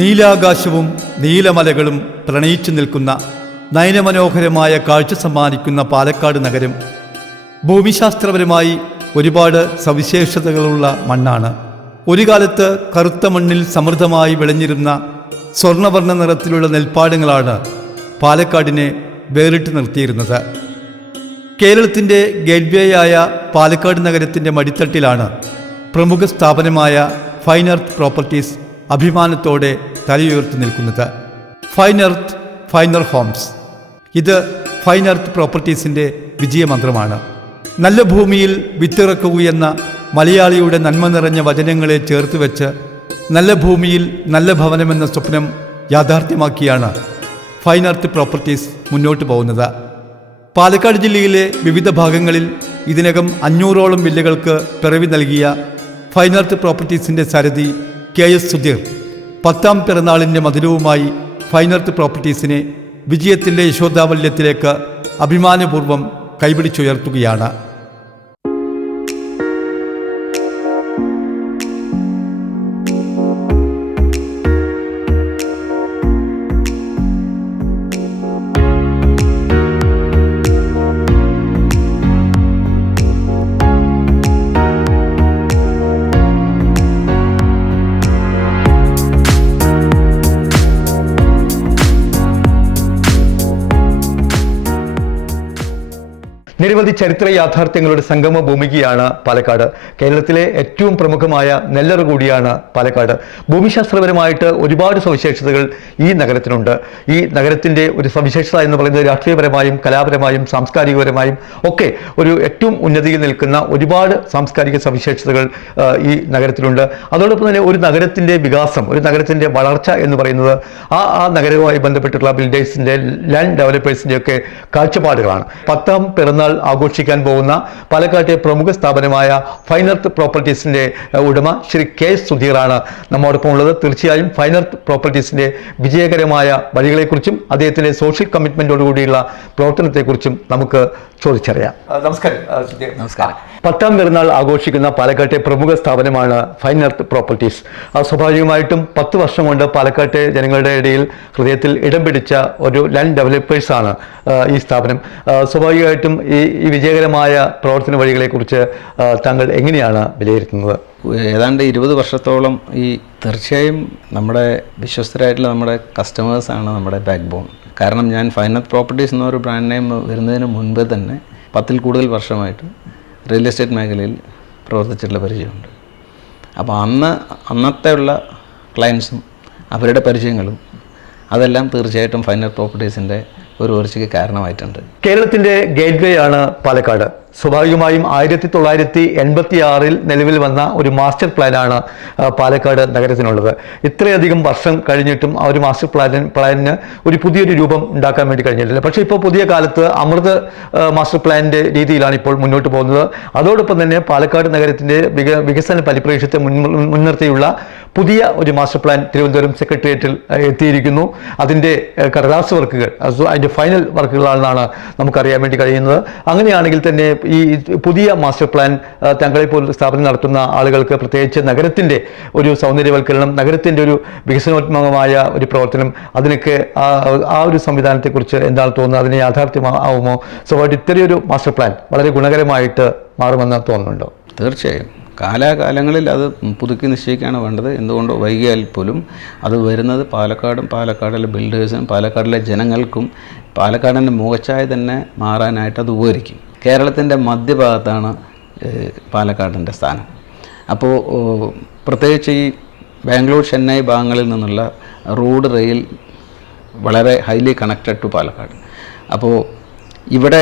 നീലാകാശവും നീലമലകളും പ്രണയിച്ചു നിൽക്കുന്ന നയനമനോഹരമായ കാഴ്ച സമ്മാനിക്കുന്ന പാലക്കാട് നഗരം ഭൂമിശാസ്ത്രപരമായി ഒരുപാട് സവിശേഷതകളുള്ള മണ്ണാണ്. ഒരു കാലത്ത് കറുത്ത മണ്ണിൽ സമൃദ്ധമായി വിളഞ്ഞിരുന്ന സ്വർണ്ണവർണ്ണ നിറത്തിലുള്ള നെൽപ്പാടങ്ങളാണ് പാലക്കാടിനെ വേറിട്ട് നിർത്തിയിരുന്നത്. കേരളത്തിൻ്റെ ഗേറ്റ്വേയായ പാലക്കാട് നഗരത്തിൻ്റെ മടിത്തട്ടിലാണ് പ്രമുഖ സ്ഥാപനമായ ഫൈൻ എർത്ത് പ്രോപ്പർട്ടീസ് അഭിമാനത്തോടെ തലയുയർത്തി നിൽക്കുന്നത്. Fine Earth, finer homes. ഇത് ഫൈൻ എർത്ത് പ്രോപ്പർട്ടീസിൻ്റെ വിജയമന്ത്രമാണ്. നല്ല ഭൂമിയിൽ വിത്തിറക്കൂ എന്ന മലയാളിയുടെ നന്മ നിറഞ്ഞ വചനങ്ങളെ ചേർത്ത് വെച്ച് നല്ല ഭൂമിയിൽ നല്ല ഭവനമെന്ന സ്വപ്നം യാഥാർത്ഥ്യമാക്കിയാണ് ഫൈൻ എർത്ത് പ്രോപ്പർട്ടീസ് മുന്നോട്ട് പോകുന്നത്. പാലക്കാട് ജില്ലയിലെ വിവിധ ഭാഗങ്ങളിൽ ഇതിനകം 500ഓളം വില്ലകൾക്ക് പിറവി നൽകിയ ഫൈൻ എർത്ത് പ്രോപ്പർട്ടീസിൻ്റെ സാരഥി KS സുധീർ 10ാം പിറന്നാളിൻ്റെ മധുരവുമായി ഫൈൻ എർത്ത് പ്രോപ്പർട്ടീസിനെ വിജയത്തിൻ്റെ യശോദാവല്യത്തിലേക്ക് അഭിമാനപൂർവ്വം കൈപിടിച്ചുയർത്തുകയാണ്. നിരവധി ചരിത്ര യാഥാർത്ഥ്യങ്ങളുടെ സംഗമ ഭൂമികയാണ് പാലക്കാട്. കേരളത്തിലെ ഏറ്റവും പ്രമുഖമായ നെല്ലറ കൂടിയാണ് പാലക്കാട്. ഭൂമിശാസ്ത്രപരമായിട്ട് ഒരുപാട് സവിശേഷതകൾ ഈ നഗരത്തിനുണ്ട്. ഈ നഗരത്തിൻ്റെ ഒരു സവിശേഷത എന്ന് പറയുന്നത് രാഷ്ട്രീയപരമായും കലാപരമായും സാംസ്കാരികപരമായും ഒക്കെ ഒരു ഏറ്റവും ഉന്നതിയിൽ നിൽക്കുന്ന ഒരുപാട് സാംസ്കാരിക സവിശേഷതകൾ ഈ നഗരത്തിലുണ്ട്. അതോടൊപ്പം തന്നെ ഒരു നഗരത്തിൻ്റെ വികാസം, ഒരു നഗരത്തിൻ്റെ വളർച്ച എന്ന് പറയുന്നത് ആ നഗരവുമായി ബന്ധപ്പെട്ടിട്ടുള്ള ബിൽഡേഴ്സിൻ്റെ, ലാൻഡ് ഡെവലപ്പേഴ്സിൻ്റെ ഒക്കെ കാഴ്ചപ്പാടുകളാണ്. 10ാം പിറന്നാൾ ആഘോഷിക്കാൻ പോകുന്ന പാലക്കാട്ടെ പ്രമുഖ സ്ഥാപനമായ ഫൈൻ എർത്ത് പ്രോപ്പർട്ടീസിന്റെ ഉടമ ശ്രീ KS സുധീറാണ് നമ്മോടൊപ്പം ഉള്ളത്. തീർച്ചയായും ഫൈൻ എർത്ത് പ്രോപ്പർട്ടീസിന്റെ വിജയകരമായ വഴികളെക്കുറിച്ചും അദ്ദേഹത്തിന്റെ സോഷ്യൽ കമ്മിറ്റ്മെന്റോടുകൂടിയുള്ള പ്രവർത്തനത്തെക്കുറിച്ചും നമുക്ക് ചോദിച്ചറിയാം. നമസ്കാരം. നമസ്കാരം. 10ാം പിറന്നാൾ ആഘോഷിക്കുന്ന പാലക്കാട്ടെ പ്രമുഖ സ്ഥാപനമാണ് ഫൈൻ എർത്ത് പ്രോപ്പർട്ടീസ്. സ്വാഭാവികമായിട്ടും 10 വർഷം കൊണ്ട് പാലക്കാട്ടെ ജനങ്ങളുടെ ഇടയിൽ ഹൃദയത്തിൽ ഇടം പിടിച്ച ഒരു ലാൻഡ് ഡെവലപ്പേഴ്സാണ് ഈ സ്ഥാപനം. സ്വാഭാവികമായിട്ടും ഈ വിജയകരമായ പ്രവർത്തന വഴികളെക്കുറിച്ച് താങ്കൾ എങ്ങനെയാണ് വിലയിരുത്തുന്നത്? ഏതാണ്ട് 20 വർഷത്തോളം തീർച്ചയായും നമ്മുടെ വിശ്വസ്തരായിട്ടുള്ള നമ്മുടെ കസ്റ്റമേഴ്സാണ് നമ്മുടെ ബാക്ക് ബോൺ. കാരണം ഞാൻ ഫൈൻ എർത്ത് പ്രോപ്പർട്ടീസ് എന്നൊരു ബ്രാൻഡ് നെയിം വരുന്നതിന് മുൻപ് തന്നെ 10ൽ കൂടുതൽ വർഷമായിട്ട് റിയൽ എസ്റ്റേറ്റ് മേഖലയിൽ പ്രവർത്തിച്ചിട്ടുള്ള പരിചയമുണ്ട്. അപ്പോൾ അന്നത്തെ ഉള്ള ക്ലയൻസും അവരുടെ പരിചയങ്ങളും അതെല്ലാം തീർച്ചയായിട്ടും ഫൈൻ എർത്ത് പ്രോപ്പർട്ടീസിൻ്റെ ഒരു ഉയർച്ചയ്ക്ക് കാരണമായിട്ടുണ്ട്. കേരളത്തിൻ്റെ ഗേറ്റ്വേ ആണ് പാലക്കാട്. സ്വാഭാവികമായും 1986 നിലവിൽ വന്ന ഒരു മാസ്റ്റർ പ്ലാനാണ് പാലക്കാട് നഗരത്തിനുള്ളത്. ഇത്രയധികം വർഷം കഴിഞ്ഞിട്ടും ആ ഒരു മാസ്റ്റർ പ്ലാനിന് ഒരു പുതിയൊരു രൂപം ഉണ്ടാക്കാൻ വേണ്ടി കഴിഞ്ഞിട്ടില്ല. പക്ഷേ ഇപ്പോൾ പുതിയ കാലത്ത് അമൃത് മാസ്റ്റർ പ്ലാനിൻ്റെ രീതിയിലാണ് ഇപ്പോൾ മുന്നോട്ട് പോകുന്നത്. അതോടൊപ്പം തന്നെ പാലക്കാട് നഗരത്തിൻ്റെ വികസന പരിപ്രേക്ഷ്യത്തെ മുൻനിർത്തിയുള്ള പുതിയ ഒരു മാസ്റ്റർ പ്ലാൻ തിരുവനന്തപുരം സെക്രട്ടേറിയറ്റിൽ എത്തിയിരിക്കുന്നു. അതിൻ്റെ കടലാസ് വർക്കുകൾ, അതിൻ്റെ ഫൈനൽ വർക്കുകളാണെന്നാണ് നമുക്കറിയാൻ വേണ്ടി കഴിയുന്നത്. അങ്ങനെയാണെങ്കിൽ തന്നെ ഈ പുതിയ മാസ്റ്റർ പ്ലാൻ തങ്ങളെപ്പോൾ സ്ഥാപനം നടത്തുന്ന ആളുകൾക്ക്, പ്രത്യേകിച്ച് നഗരത്തിൻ്റെ ഒരു സൗന്ദര്യവൽക്കരണം, നഗരത്തിൻ്റെ ഒരു വികസനോന്മുഖമായ ഒരു പ്രവർത്തനം, അതിനൊക്കെ ആ ഒരു സംവിധാനത്തെക്കുറിച്ച് എന്താണ് തോന്നുന്നത്? അതിന് യാഥാർത്ഥ്യമാവുമോ? സ്വാഭാവികമായിട്ട് ഇത്തരയൊരു മാസ്റ്റർ പ്ലാൻ വളരെ ഗുണകരമായിട്ട് മാറുമെന്ന് തോന്നുന്നുണ്ടോ? തീർച്ചയായും കാലാകാലങ്ങളിൽ അത് പുതുക്കി നിശ്ചയിക്കുകയാണ് വേണ്ടത്. എന്തുകൊണ്ടോ വൈകിയാൽ പോലും അത് വരുന്നത് പാലക്കാടിലെ ബിൽഡേഴ്സിനും പാലക്കാടിലെ ജനങ്ങൾക്കും പാലക്കാടിൻ്റെ മുഖച്ഛായ തന്നെ മാറാനായിട്ട് അത് ഉപകരിക്കും. കേരളത്തിൻ്റെ മധ്യഭാഗത്താണ് പാലക്കാടിൻ്റെ സ്ഥാനം. അപ്പോൾ പ്രത്യേകിച്ച് ഈ ബാംഗ്ലൂർ, ചെന്നൈ ഭാഗങ്ങളിൽ നിന്നുള്ള റോഡ്, റെയിൽ വളരെ ഹൈലി കണക്റ്റഡ് ടു പാലക്കാട്. അപ്പോൾ ഇവിടെ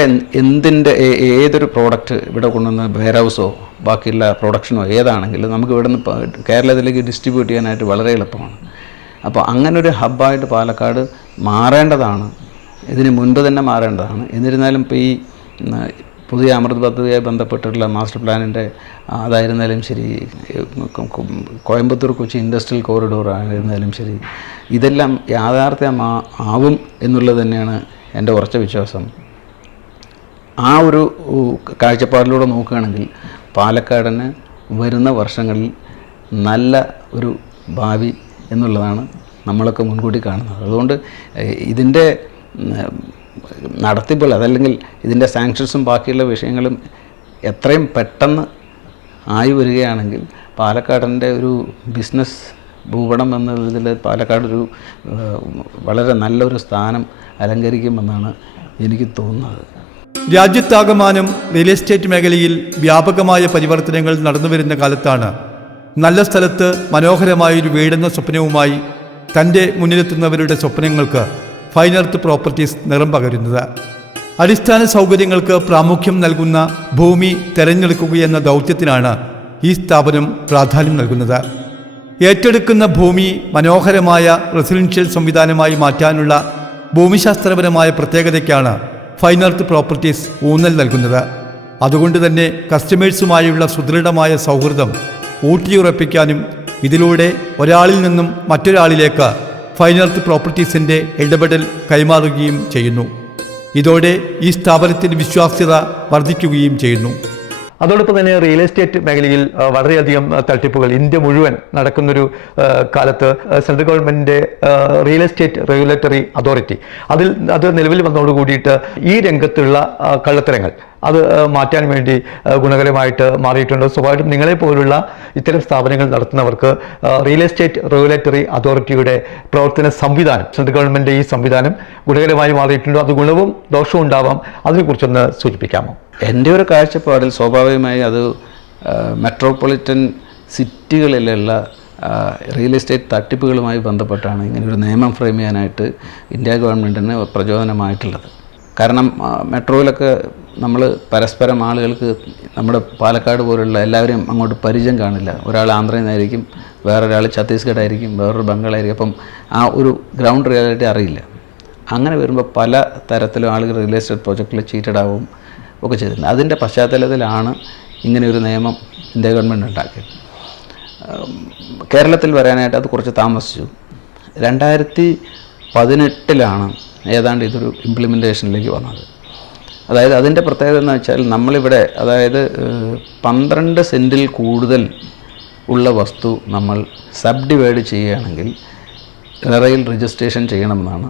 ഏതൊരു പ്രോഡക്റ്റ് ഇവിടെ കൊണ്ടുവന്ന് വെയർ ഹൗസോ ബാക്കിയുള്ള പ്രൊഡക്ഷനോ ഏതാണെങ്കിലും നമുക്ക് ഇവിടെ നിന്ന് കേരളത്തിലേക്ക് ഡിസ്ട്രിബ്യൂട്ട് ചെയ്യാനായിട്ട് വളരെ എളുപ്പമാണ്. അപ്പോൾ അങ്ങനൊരു ഹബ്ബായിട്ട് പാലക്കാട് മാറേണ്ടതാണ്, ഇതിന് മുൻപ് തന്നെ മാറേണ്ടതാണ്. എന്നിരുന്നാലും ഇപ്പോൾ ഈ പുതിയ അമൃത് പദ്ധതിയുമായി ബന്ധപ്പെട്ടിട്ടുള്ള മാസ്റ്റർ പ്ലാനിൻ്റെ അതായിരുന്നാലും ശരി, കോയമ്പത്തൂർ കൊച്ചി ഇൻഡസ്ട്രിയൽ കോറിഡോർ ആയിരുന്നാലും ശരി, ഇതെല്ലാം യാഥാർത്ഥ്യമാവും എന്നുള്ളത് തന്നെയാണ് എൻ്റെ ഉറച്ച വിശ്വാസം. ആ ഒരു കാഴ്ചപ്പാടിലൂടെ നോക്കുകയാണെങ്കിൽ പാലക്കാടിന് വരുന്ന വർഷങ്ങളിൽ നല്ല ഒരു ഭാവി എന്നുള്ളതാണ് നമ്മളൊക്കെ മുൻകൂട്ടി കാണുന്നത്. അതുകൊണ്ട് ഇതിൻ്റെ നടത്തിപ്പുകൾ അതല്ലെങ്കിൽ ഇതിൻ്റെ സാങ്ഷൻസും ബാക്കിയുള്ള വിഷയങ്ങളും എത്രയും പെട്ടെന്ന് ആയി വരികയാണെങ്കിൽ പാലക്കാടിൻ്റെ ഒരു ബിസിനസ് ഭൂപടം എന്നതിൽ പാലക്കാടൊരു വളരെ നല്ലൊരു സ്ഥാനം അലങ്കരിക്കുമെന്നാണ് എനിക്ക് തോന്നുന്നത്. രാജ്യത്താകമാനം റിയൽ എസ്റ്റേറ്റ് മേഖലയിൽ വ്യാപകമായ പരിവർത്തനങ്ങൾ നടന്നുവരുന്ന കാലത്താണ് നല്ല സ്ഥലത്ത് മനോഹരമായൊരു വീടെന്ന സ്വപ്നവുമായി തൻ്റെ മുന്നിലെത്തുന്നവരുടെ സ്വപ്നങ്ങൾക്ക് ഫൈൻ എർത്ത് പ്രോപ്പർട്ടീസ് നിറം പകരുന്നത്. അടിസ്ഥാന സൗകര്യങ്ങൾക്ക് പ്രാമുഖ്യം നൽകുന്ന ഭൂമി തെരഞ്ഞെടുക്കുകയെന്ന ദൗത്യത്തിനാണ് ഈ സ്ഥാപനം പ്രാധാന്യം നൽകുന്നത്. ഏറ്റെടുക്കുന്ന ഭൂമി മനോഹരമായ റെസിഡൻഷ്യൽ സംവിധാനമായി മാറ്റാനുള്ള ഭൂമിശാസ്ത്രപരമായ പ്രത്യേകതയ്ക്കാണ് ഫൈൻ എർത്ത് പ്രോപ്പർട്ടീസ് ഊന്നൽ നൽകുന്നത്. അതുകൊണ്ട് തന്നെ കസ്റ്റമേഴ്സുമായുള്ള സുദൃഢമായ സൗഹൃദം ഊട്ടിയുറപ്പിക്കാനും ഇതിലൂടെ ഒരാളിൽ നിന്നും മറ്റൊരാളിലേക്ക് ഫൈൻ എർത്ത് പ്രോപ്പർട്ടീസിൻ്റെ ഇടപെടൽ കൈമാറുകയും ചെയ്യുന്നു. ഇതോടെ ഈ സ്ഥാപനത്തിൻ്റെ വിശ്വാസ്യത വർദ്ധിക്കുകയും ചെയ്യുന്നു. അതോടൊപ്പം തന്നെ റിയൽ എസ്റ്റേറ്റ് മേഖലയിൽ വളരെയധികം തട്ടിപ്പുകൾ ഇന്ത്യ മുഴുവൻ നടക്കുന്നൊരു കാലത്ത് സെൻട്രൽ ഗവൺമെൻറ്റിൻ്റെ റിയൽ എസ്റ്റേറ്റ് റെഗുലേറ്ററി അതോറിറ്റി അത് നിലവിൽ വന്നതോട് കൂടിയിട്ട് ഈ രംഗത്തുള്ള കള്ളത്തരങ്ങൾ അത് മാറ്റാൻ വേണ്ടി ഗുണകരമായിട്ട് മാറിയിട്ടുണ്ട്. സ്വാഭാവികമായിട്ടും നിങ്ങളെപ്പോലുള്ള ഇത്തരം സ്ഥാപനങ്ങൾ നടത്തുന്നവർക്ക് റിയൽ എസ്റ്റേറ്റ് റെഗുലേറ്ററി അതോറിറ്റിയുടെ പ്രവർത്തന സംവിധാനം, സെൻട്രൽ ഗവൺമെൻറ് ഈ സംവിധാനം ഗുണകരമായി മാറിയിട്ടുണ്ടോ? അത് ഗുണവും ദോഷവും ഉണ്ടാവാം. അതിനെക്കുറിച്ചൊന്ന് സൂചിപ്പിക്കാമോ? എൻ്റെ ഒരു കാഴ്ചപ്പാടിൽ സ്വാഭാവികമായി അത് മെട്രോപൊളിറ്റൻ സിറ്റികളിലുള്ള റിയൽ എസ്റ്റേറ്റ് തട്ടിപ്പുകളുമായി ബന്ധപ്പെട്ടാണ് ഇങ്ങനൊരു നിയമം ഫ്രെയിം ചെയ്യാനായിട്ട് ഇന്ത്യ ഗവൺമെൻറ്റിന് പ്രചോദനമായിട്ടുള്ളത്. കാരണം മെട്രോയിലൊക്കെ നമ്മൾ പരസ്പരം ആളുകൾക്ക് നമ്മുടെ പാലക്കാട് പോലുള്ള എല്ലാവരെയും അങ്ങോട്ട് പരിചയം കാണില്ല. ഒരാൾ ആന്ധ്രയിൽ നിന്നായിരിക്കും, വേറൊരാൾ ഛത്തീസ്ഗഡ് ആയിരിക്കും, വേറൊരു ബംഗാളായിരിക്കും. അപ്പം ആ ഒരു ഗ്രൗണ്ട് റിയാലിറ്റി അറിയില്ല. അങ്ങനെ വരുമ്പോൾ പല തരത്തിലും ആളുകൾ റിയൽ എസ്റ്റേറ്റ് പ്രോജക്റ്റിൽ ചീറ്റഡ് ആവും ഒക്കെ ചെയ്തിട്ടുണ്ട്. അതിൻ്റെ പശ്ചാത്തലത്തിലാണ് ഇങ്ങനെയൊരു നിയമം ഇന്ത്യ ഗവൺമെൻറ് ഉണ്ടാക്കിയത്. കേരളത്തിൽ വരാനായിട്ട് അത് കുറച്ച് താമസിച്ചു. 2018 ഏതാണ്ട് ഇതൊരു ഇംപ്ലിമെൻറ്റേഷനിലേക്ക് വന്നത്. അതായത് അതിൻ്റെ പ്രത്യേകത എന്ന് വെച്ചാൽ നമ്മളിവിടെ അതായത് 12 സെൻറ്റിൽ കൂടുതൽ ഉള്ള വസ്തു നമ്മൾ സബ് ഡിവൈഡ് ചെയ്യുകയാണെങ്കിൽ റെറയിൽ രജിസ്ട്രേഷൻ ചെയ്യണമെന്നാണ്